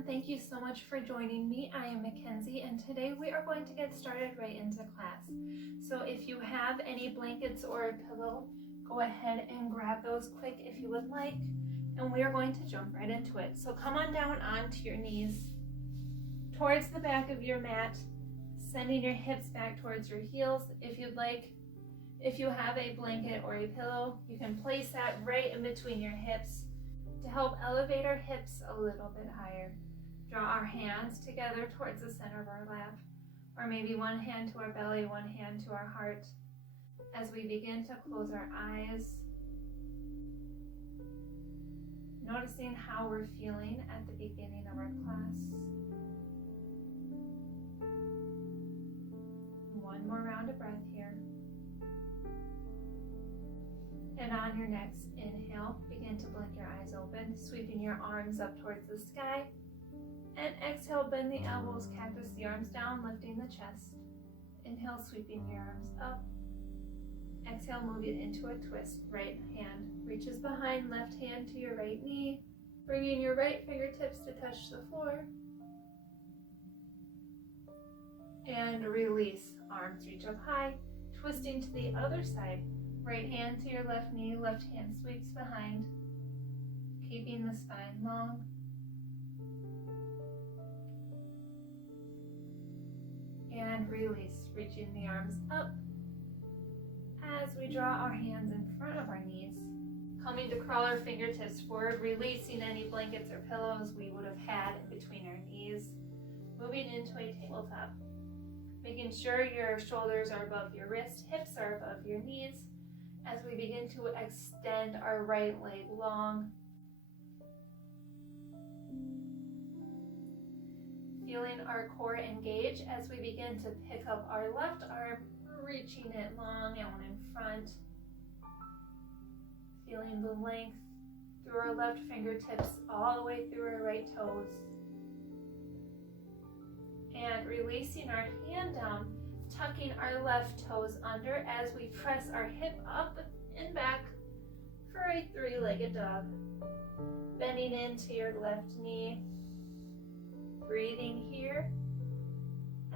everyone, thank you so much for joining me. I am MaKenzie, and today we are going to get started right into class. So if you have any blankets or a pillow, go ahead and grab those quick if you would like, and we are going to jump right into it. So come on down onto your knees towards the back of your mat, sending your hips back towards your heels if you'd like. If you have a blanket or a pillow, you can place that right in between your hips to help elevate our hips a little bit higher. Draw our hands together towards the center of our lap, or maybe one hand to our belly, one hand to our heart, as we begin to close our eyes, noticing how we're feeling at the beginning of our class. One more round of breath here. And on your next inhale, begin to blink your eyes open, sweeping your arms up towards the sky. And exhale, bend the elbows, cactus the arms down, lifting the chest. Inhale, sweeping your arms up. Exhale, move it into a twist. Right hand reaches behind, left hand to your right knee, bringing your right fingertips to touch the floor. And release, arms reach up high, twisting to the other side. Right hand to your left knee, left hand sweeps behind, keeping the spine long. And release, reaching the arms up as we draw our hands in front of our knees, coming to crawl our fingertips forward, releasing any blankets or pillows we would have had in between our knees, moving into a tabletop, making sure your shoulders are above your wrists, hips are above your knees, as we begin to extend our right leg long. Feeling our core engage as we begin to pick up our left arm, reaching it long out in front. Feeling the length through our left fingertips all the way through our right toes. And releasing our hand down, tucking our left toes under as we press our hip up and back for a three-legged dog. Bending into your left knee, breathing here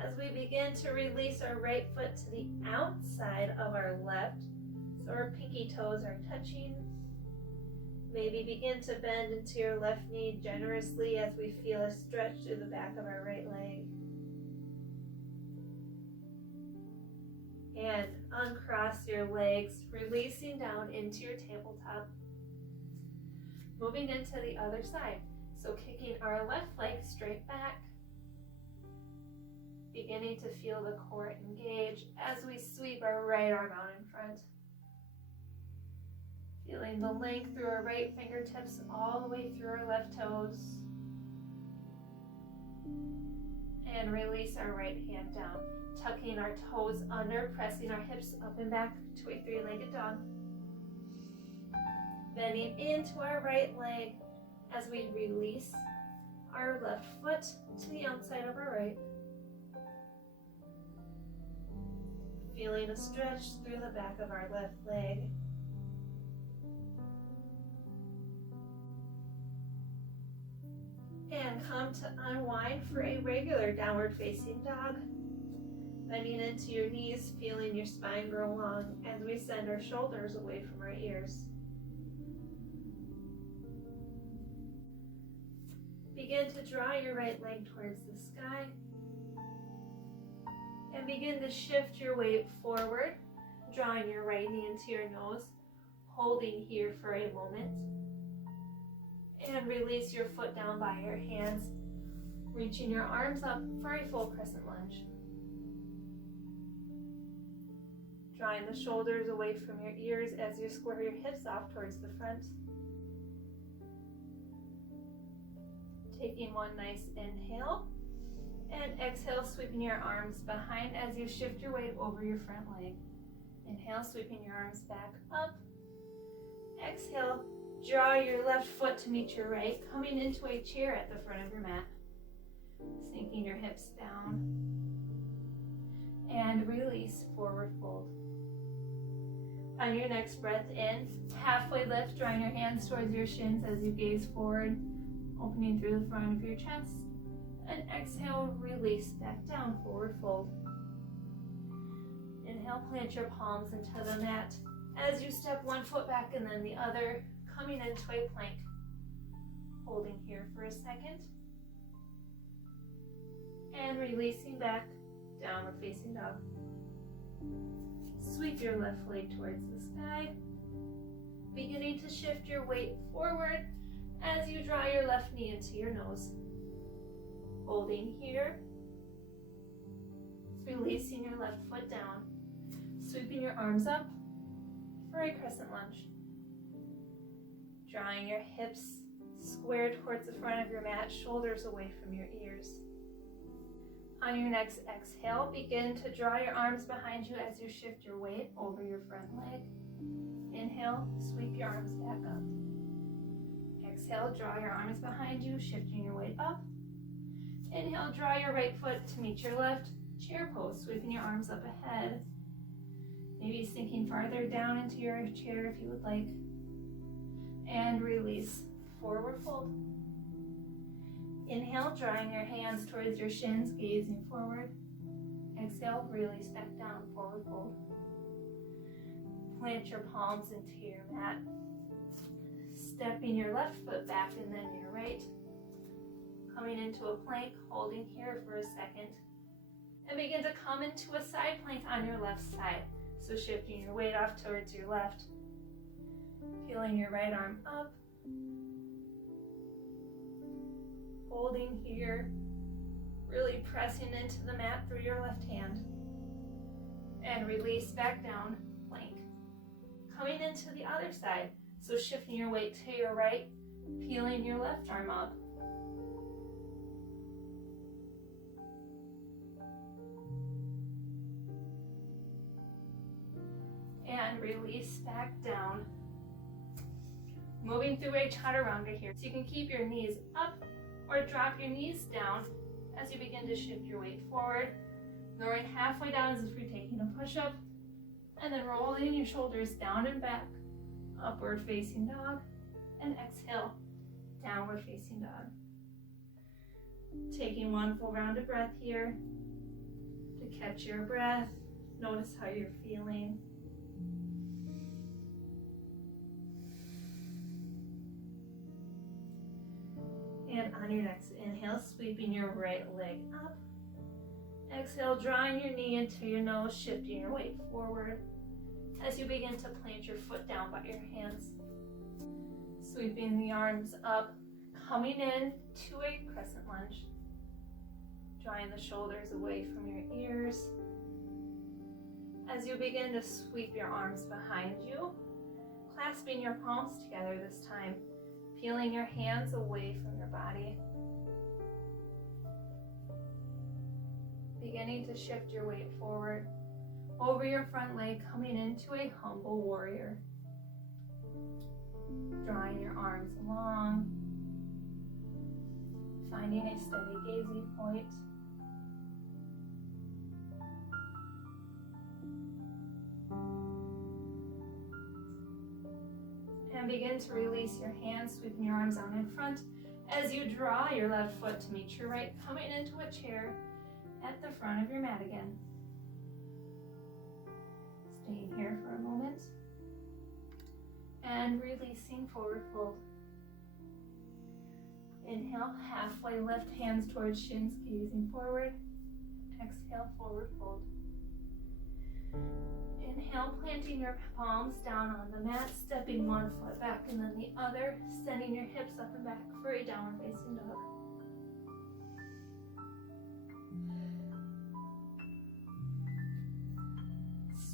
as we begin to release our right foot to the outside of our left, so our pinky toes are touching. Maybe begin to bend into your left knee generously as we feel a stretch through the back of our right leg. And uncross your legs, releasing down into your tabletop. Moving into the other side. So kicking our left leg straight back. Beginning to feel the core engage as we sweep our right arm out in front. Feeling the length through our right fingertips all the way through our left toes. And release our right hand down. Tucking our toes under, pressing our hips up and back to a three-legged dog. Bending into our right leg as we release our left foot to the outside of our right. Feeling a stretch through the back of our left leg. And come to unwind for a regular downward facing dog. Bending into your knees, feeling your spine grow long as we send our shoulders away from our ears. Begin to draw your right leg towards the sky. And begin to shift your weight forward, drawing your right knee into your nose, holding here for a moment. And release your foot down by your hands, reaching your arms up for a full crescent lunge. Drawing the shoulders away from your ears as you square your hips off towards the front. Taking one nice inhale, and exhale, sweeping your arms behind as you shift your weight over your front leg. Inhale, sweeping your arms back up. Exhale, draw your left foot to meet your right, coming into a chair at the front of your mat. Sinking your hips down. And release, forward fold. On your next breath in, halfway lift, drawing your hands towards your shins as you gaze forward, opening through the front of your chest. And exhale, release back down, forward fold. Inhale, plant your palms into the mat as you step one foot back and then the other, coming into a plank. Holding here for a second. And releasing back, downward facing dog. Sweep your left leg towards the sky. Beginning to shift your weight forward as you draw your left knee into your nose. Holding here. Releasing your left foot down. Sweeping your arms up for a crescent lunge. Drawing your hips square towards the front of your mat, shoulders away from your ears. On your next exhale, begin to draw your arms behind you as you shift your weight over your front leg. Inhale, sweep your arms back up. Exhale, draw your arms behind you, shifting your weight up. Inhale, draw your right foot to meet your left, chair pose, sweeping your arms up ahead. Maybe sinking farther down into your chair if you would like. And release, forward fold. Inhale, drawing your hands towards your shins, gazing forward. Exhale, release back down, forward fold. Plant your palms into your mat. Stepping your left foot back and then your right. Coming into a plank, holding here for a second. And begin to come into a side plank on your left side. So shifting your weight off towards your left. Peeling your right arm up. Holding here. Really pressing into the mat through your left hand. And release back down, plank. Coming into the other side. So shifting your weight to your right. Peeling your left arm up. And release back down. Moving through a chaturanga here. So you can keep your knees up or drop your knees down as you begin to shift your weight forward. Lowering halfway down as if you're taking a push-up. And then rolling your shoulders down and back. Upward facing dog. And exhale, downward facing dog. Taking one full round of breath here. To catch your breath. Notice how you're feeling. And on your next inhale, sweeping your right leg up. Exhale, drawing your knee into your nose, shifting your weight forward as you begin to plant your foot down by your hands. Sweeping the arms up, coming in to a crescent lunge. Drawing the shoulders away from your ears. As you begin to sweep your arms behind you, clasping your palms together this time. Peeling your hands away from your body. Beginning to shift your weight forward over your front leg, coming into a humble warrior. Drawing your arms long. Finding a steady gazing point. And begin to release your hands, sweeping your arms out in front as you draw your left foot to meet your right, coming into a chair at the front of your mat again. Staying here for a moment. And releasing, forward fold. Inhale, halfway lift, hands towards shins, gazing forward. Exhale, forward fold. Inhale, planting your palms down on the mat, stepping one foot back and then the other, sending your hips up and back for a downward facing dog.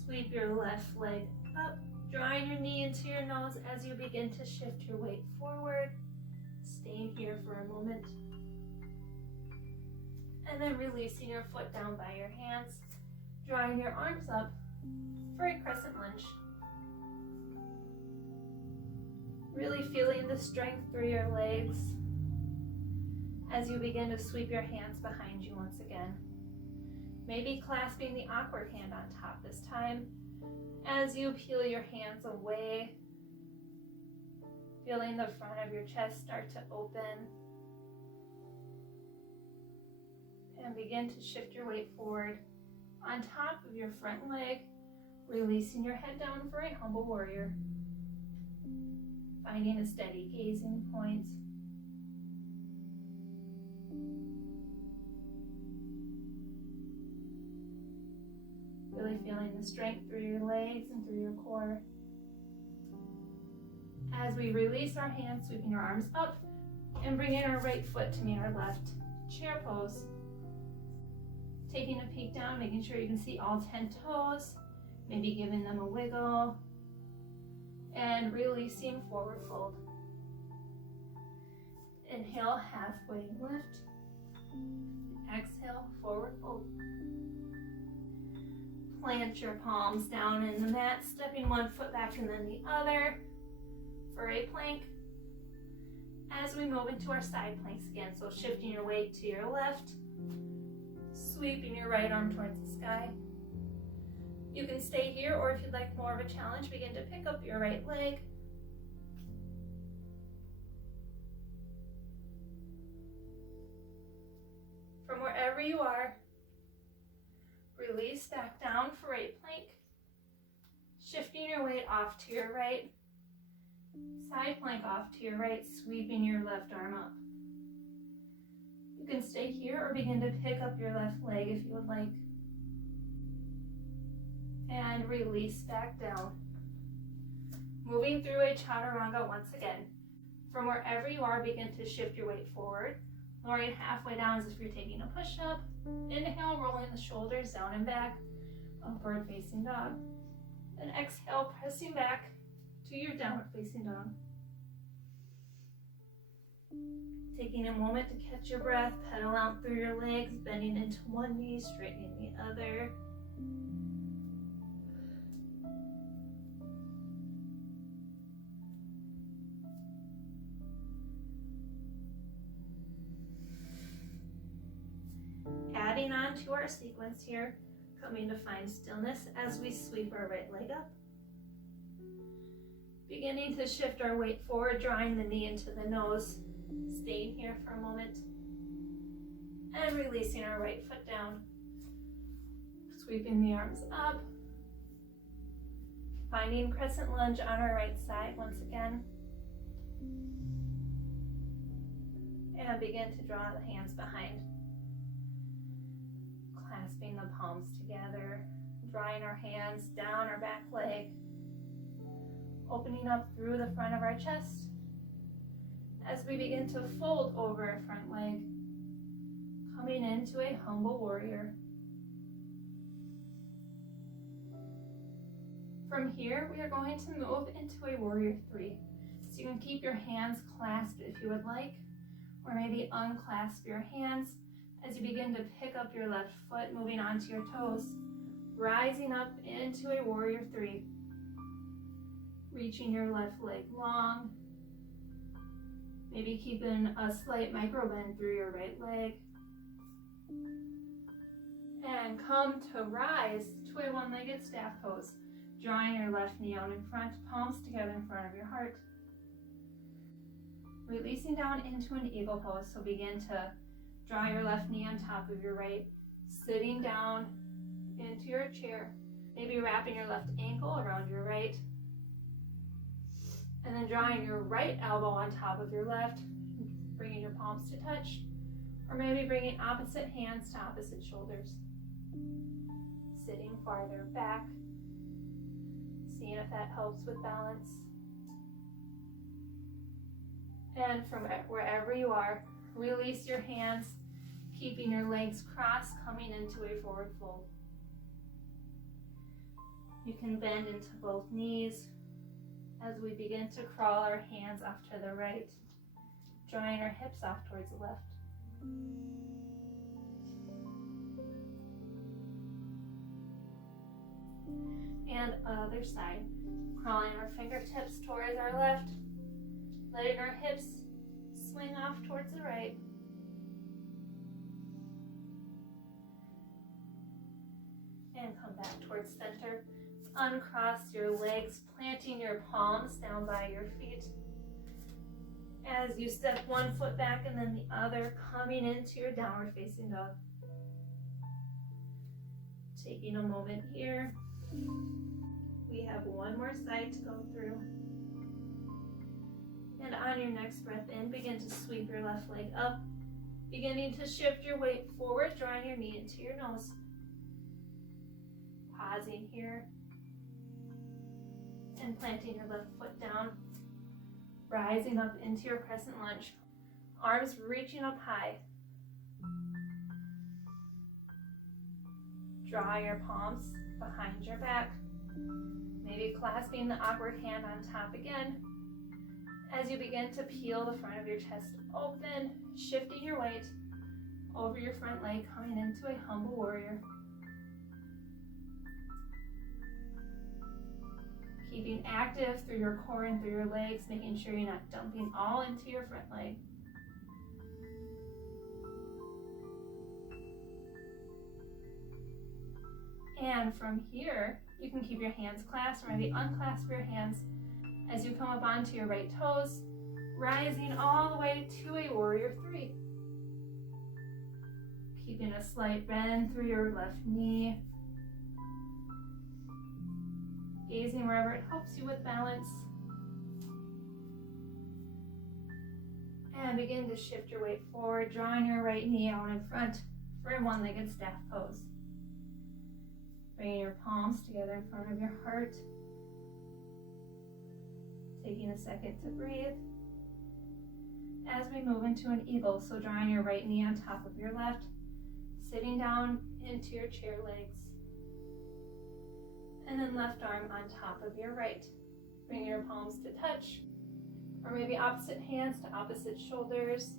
Sweep your left leg up, drawing your knee into your nose as you begin to shift your weight forward. Staying here for a moment. And then releasing your foot down by your hands, drawing your arms up for a crescent lunge. Really feeling the strength through your legs as you begin to sweep your hands behind you once again. Maybe clasping the awkward hand on top this time as you peel your hands away, feeling the front of your chest start to open, And begin to shift your weight forward on top of your front leg, releasing your head down for a humble warrior. Finding a steady gazing point. Really feeling the strength through your legs and through your core. As we release our hands, sweeping our arms up and bringing our right foot to meet our left. Chair pose. Taking a peek down, making sure you can see all 10 toes, maybe giving them a wiggle, and releasing forward fold. Inhale, halfway lift. Exhale, forward fold. Plant your palms down in the mat, stepping one foot back and then the other for a plank. As we move into our side planks again, so shifting your weight to your left, sweeping your right arm towards the sky. You can stay here, or if you'd like more of a challenge, begin to pick up your right leg. From wherever you are, release back down for a plank, shifting your weight off to your right, side plank off to your right, sweeping your left arm up. You can stay here or begin to pick up your left leg if you would like. And release back down. Moving through a chaturanga once again. From wherever you are, begin to shift your weight forward, lowering halfway down as if you're taking a push-up. Inhale, rolling the shoulders down and back, upward facing dog. And exhale, pressing back to your downward facing dog. Taking a moment to catch your breath, pedal out through your legs, bending into one knee, straightening the other. Adding on to our sequence here, coming to find stillness as we sweep our right leg up. Beginning to shift our weight forward, drawing the knee into the nose, staying here for a moment, and releasing our right foot down. Sweeping the arms up, finding crescent lunge on our right side once again, and begin to draw the hands behind. Clasping the palms together, drawing our hands down our back leg, opening up through the front of our chest as we begin to fold over our front leg, coming into a humble warrior. From here, we are going to move into a warrior 3. So you can keep your hands clasped if you would like, or maybe unclasp your hands as you begin to pick up your left foot, moving onto your toes, rising up into a warrior 3. Reaching your left leg long, maybe keeping a slight micro bend through your right leg. And come to rise to a one-legged staff pose, drawing your left knee out in front, palms together in front of your heart. Releasing down into an eagle pose, so begin to draw your left knee on top of your right, sitting down into your chair, maybe wrapping your left ankle around your right, and then drawing your right elbow on top of your left, bringing your palms to touch, or maybe bringing opposite hands to opposite shoulders. Sitting farther back, seeing if that helps with balance. And from wherever you are, release your hands, keeping your legs crossed, coming into a forward fold. You can bend into both knees as we begin to crawl our hands off to the right, drawing our hips off towards the left. And other side, crawling our fingertips towards our left, letting our hips swing off towards the right. And come back towards center. Uncross your legs, planting your palms down by your feet. As you step one foot back and then the other, coming into your downward facing dog. Taking a moment here. We have one more side to go through. And on your next breath in, begin to sweep your left leg up, beginning to shift your weight forward, drawing your knee into your nose. Pausing here and planting your left foot down, rising up into your crescent lunge, arms reaching up high. Draw your palms behind your back, maybe clasping the awkward hand on top again. As you begin to peel the front of your chest open, shifting your weight over your front leg, coming into a humble warrior. Keeping active through your core and through your legs, making sure you're not dumping all into your front leg. And from here, you can keep your hands clasped or maybe unclasp your hands as you come up onto your right toes, rising all the way to a warrior three. Keeping a slight bend through your left knee. Gazing wherever it helps you with balance. And begin to shift your weight forward, drawing your right knee out in front for a one-legged staff pose. Bringing your palms together in front of your heart. Taking a second to breathe. As we move into an eagle, so drawing your right knee on top of your left, sitting down into your chair legs. And then left arm on top of your right. Bring your palms to touch, or maybe opposite hands to opposite shoulders.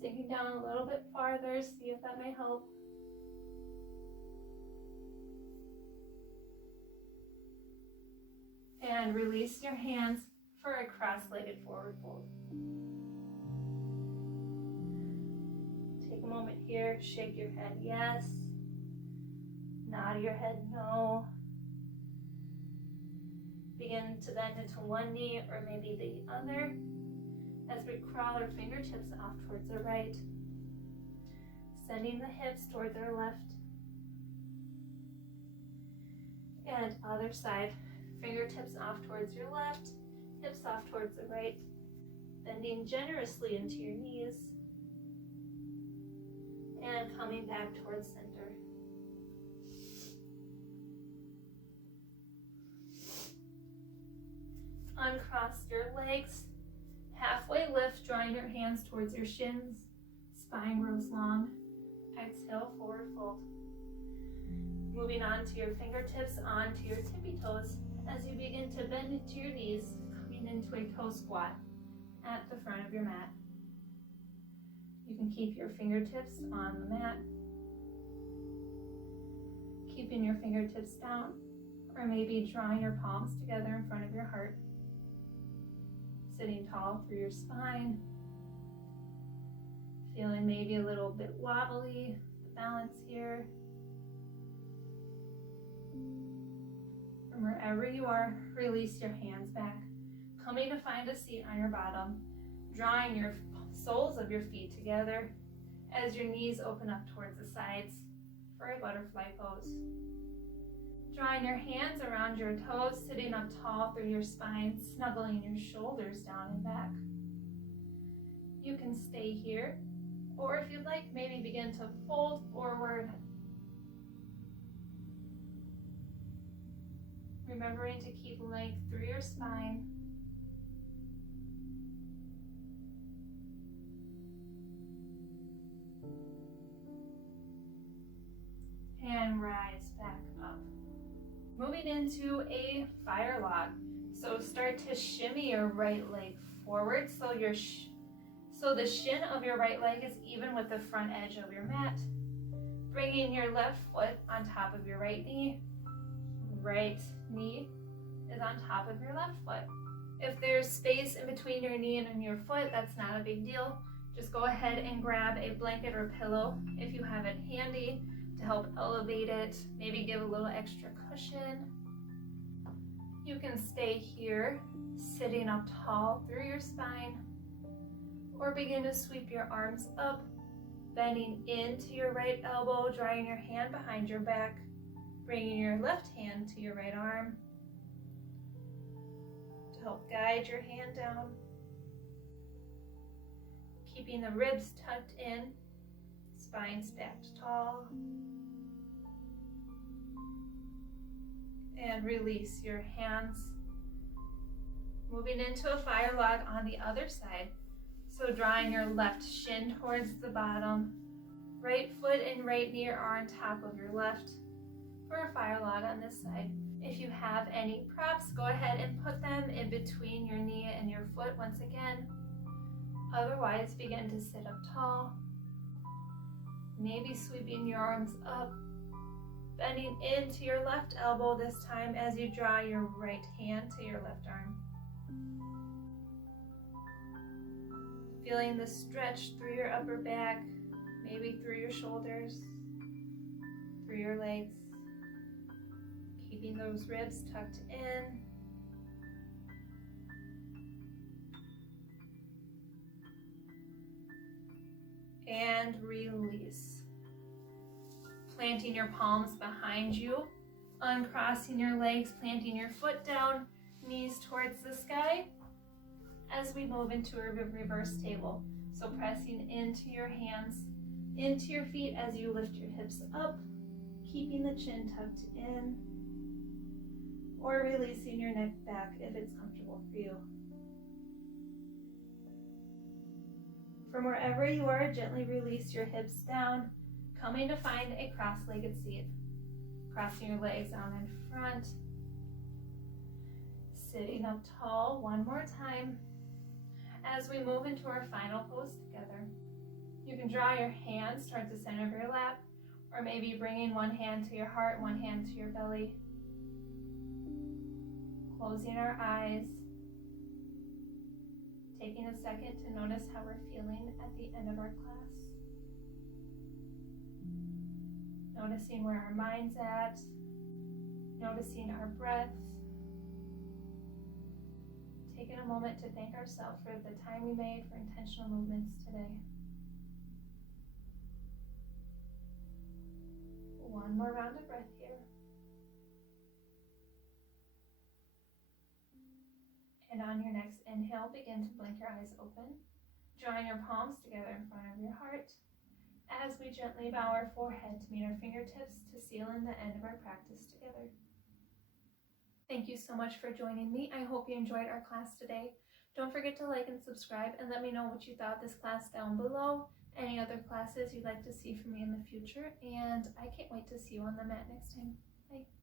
Sinking down a little bit farther, see if that may help. And release your hands for a cross-legged forward fold. Take a moment here, shake your head yes, nod your head no. Begin to bend into one knee or maybe the other as we crawl our fingertips off towards the right, sending the hips towards our left. And other side. Fingertips off towards your left, hips off towards the right, bending generously into your knees, and coming back towards center. Uncross your legs, halfway lift, drawing your hands towards your shins, spine grows long. Exhale, forward fold. Moving on to your fingertips, onto your tippy toes, as you begin to bend into your knees, coming into a toe squat at the front of your mat. You can keep your fingertips on the mat, keeping your fingertips down, or maybe drawing your palms together in front of your heart, sitting tall through your spine, feeling maybe a little bit wobbly, the balance here. From wherever you are, release your hands back, coming to find a seat on your bottom, drawing your soles of your feet together as your knees open up towards the sides for a butterfly pose. Drawing your hands around your toes, sitting up tall through your spine, snuggling your shoulders down and back. You can stay here, or if you'd like, maybe begin to fold forward, remembering to keep length through your spine. And rise back up. Moving into a fire log. So start to shimmy your right leg forward so the shin of your right leg is even with the front edge of your mat. Bringing your left foot on top of your right knee. Right knee is on top of your left foot. If there's space in between your knee and your foot, that's not a big deal. Just go ahead and grab a blanket or pillow if you have it handy to help elevate it, maybe give a little extra cushion. You can stay here, sitting up tall through your spine, or begin to sweep your arms up, Bending into your right elbow, drawing your hand behind your back, bringing your left hand to your right arm to help guide your hand down. Keeping the ribs tucked in, spine stacked tall. And release your hands. Moving into a fire log on the other side. So drawing your left shin towards the bottom, right foot and right knee are on top of your left for a fire log on this side. If you have any props, go ahead and put them in between your knee and your foot once again. Otherwise, begin to sit up tall. Maybe sweeping your arms up, bending into your left elbow this time as you draw your right hand to your left arm. Feeling the stretch through your upper back, maybe through your shoulders, through your legs. Keeping those ribs tucked in. And release. Planting your palms behind you, uncrossing your legs, planting your foot down, knees towards the sky, as we move into a reverse table. So pressing into your hands, into your feet as you lift your hips up, keeping the chin tucked in, or releasing your neck back if it's comfortable for you. From wherever you are, gently release your hips down, coming to find a cross-legged seat. Crossing your legs out in front, sitting up tall one more time. As we move into our final pose together, you can draw your hands towards the center of your lap, or maybe bringing one hand to your heart, one hand to your belly. Closing our eyes, taking a second to notice how we're feeling at the end of our class. Noticing where our mind's at, noticing our breath. Taking a moment to thank ourselves for the time we made for intentional movements today. One more round of breath here. And on your next inhale, begin to blink your eyes open, drawing your palms together in front of your heart as we gently bow our forehead to meet our fingertips to seal in the end of our practice together. Thank you so much for joining me. I hope you enjoyed our class today. Don't forget to like and subscribe, and let me know what you thought of this class down below, any other classes you'd like to see from me in the future, and I can't wait to see you on the mat next time. Bye.